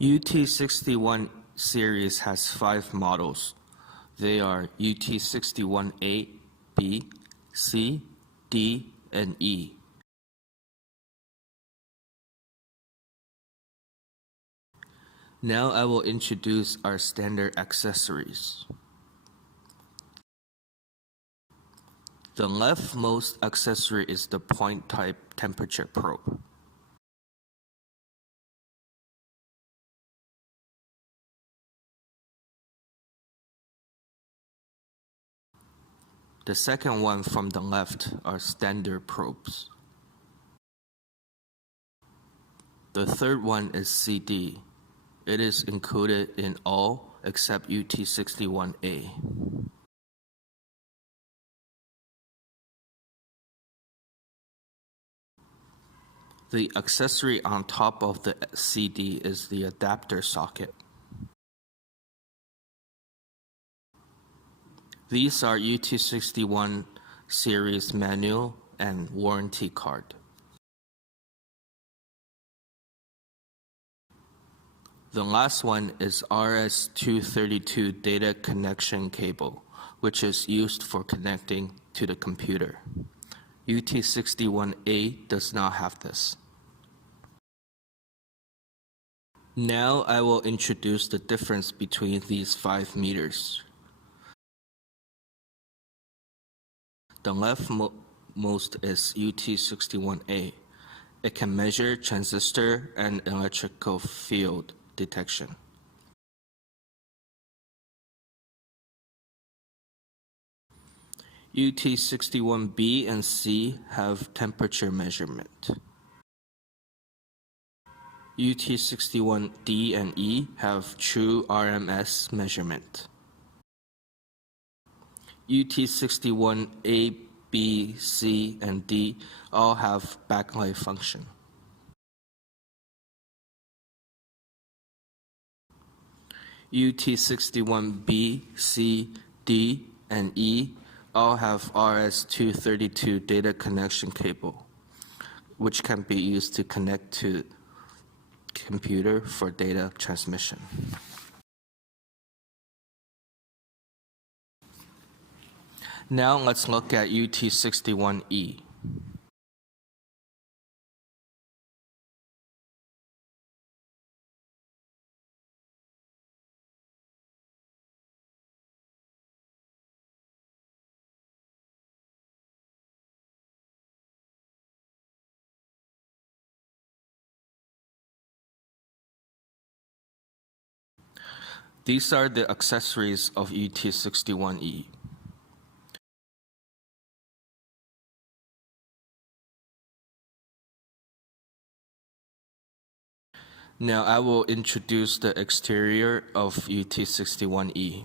UT61 series has 5 models. They are UT61A, B, C, D, and E. Now I will introduce our standard accessories. The leftmost accessory is the point-type temperature probe. The second one from the left are standard probes. The third one is CD. It is included in all except UT61A. The accessory on top of the CD is the adapter socket. These are UT61 series manual and warranty card. The last one is RS-232 data connection cable, which is used for connecting to the computer. UT61A does not have this. Now I will introduce the difference between these 5 meters. The leftmost is UT61A. It can measure transistor and electrical field detection. UT61B and C have temperature measurement. UT61D and E have true RMS measurement. UT61A, B, C, and D all have backlight function. UT61B, C, D, and E all have RS-232 data connection cable, which can be used to connect to computer for data transmission. Now let's look at UT61E. These are the accessories of UT61E. Now I will introduce the exterior of UT61E.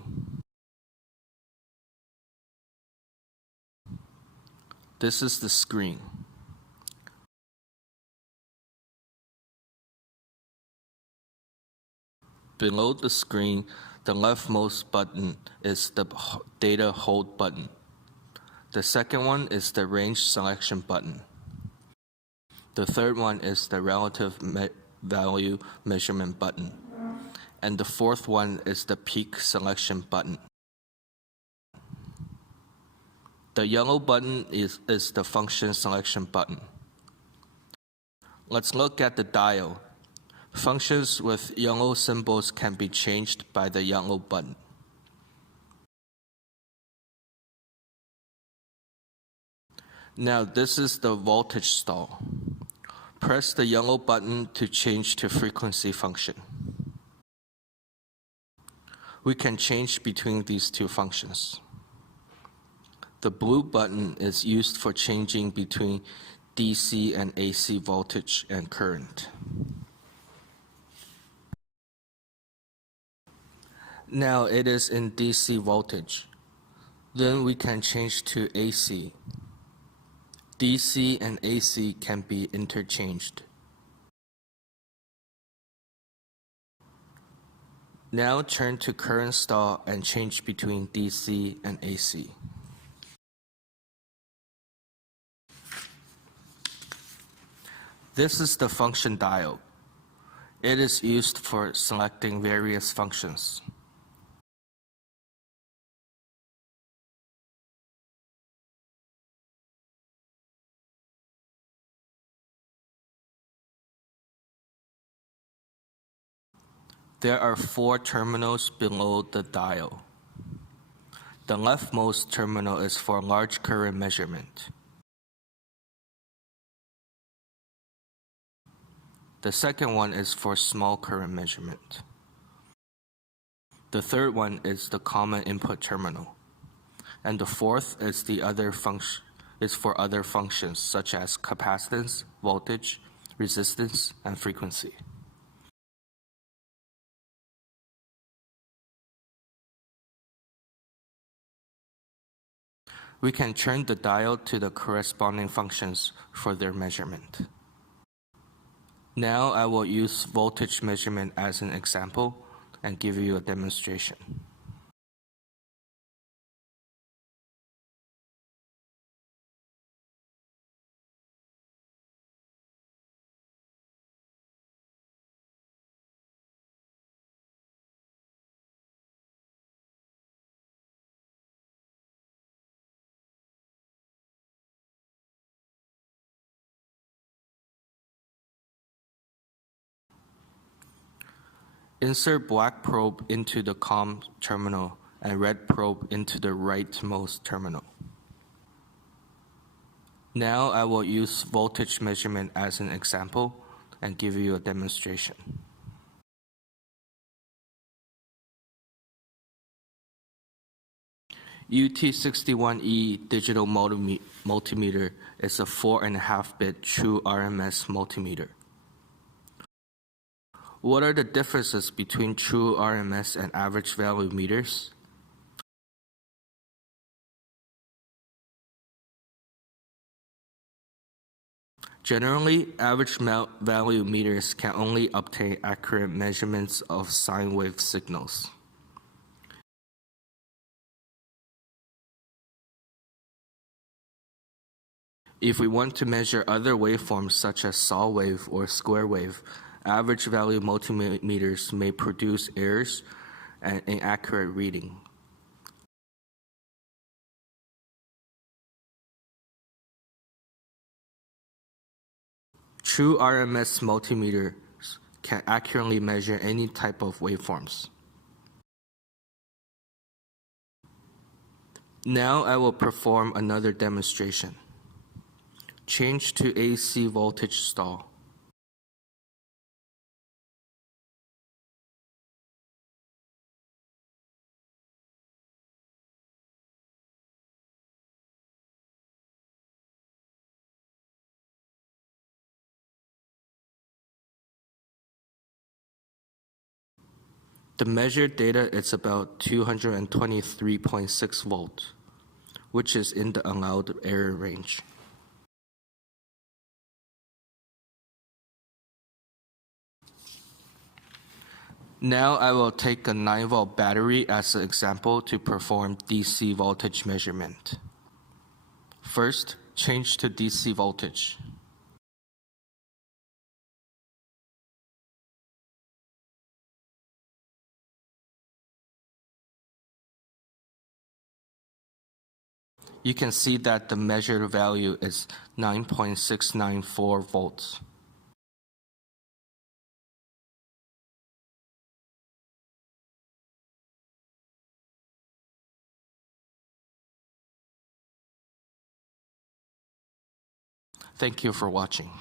This is the screen. Below the screen, the leftmost button is the data hold button. The second one is the range selection button. The third one is the relative value measurement button. And the fourth one is the peak selection button. The yellow button is the function selection button. Let's look at the dial. Functions with yellow symbols can be changed by the yellow button. Now this is the voltage stall. Press the yellow button to change to frequency function. We can change between these two functions. The blue button is used for changing between DC and AC voltage and current. Now it is in DC voltage. Then we can change to AC. DC and AC can be interchanged. Now turn to current stall and change between DC and AC. This is the function dial. It is used for selecting various functions. There are 4 terminals below the dial. The leftmost terminal is for large current measurement. The second one is for small current measurement. The third one is the common input terminal. And the fourth is for other functions such as capacitance, voltage, resistance, and frequency. We can turn the dial to the corresponding functions for their measurement. Now I will use voltage measurement as an example and give you a demonstration. Insert black probe into the COM terminal and red probe into the rightmost terminal. Now I will use voltage measurement as an example and give you a demonstration. UT61E digital multimeter is a 4.5-bit true RMS multimeter. What are the differences between true RMS and average value meters? Generally, average value meters can only obtain accurate measurements of sine wave signals. If we want to measure other waveforms such as saw wave or square wave, average value multimeters may produce errors and inaccurate reading. True RMS multimeters can accurately measure any type of waveforms. Now I will perform another demonstration. Change to AC voltage stall. The measured data is about 223.6 volts, which is in the allowed error range. Now I will take a 9-volt battery as an example to perform DC voltage measurement. First, change to DC voltage. You can see that the measured value is 9.694 volts. Thank you for watching.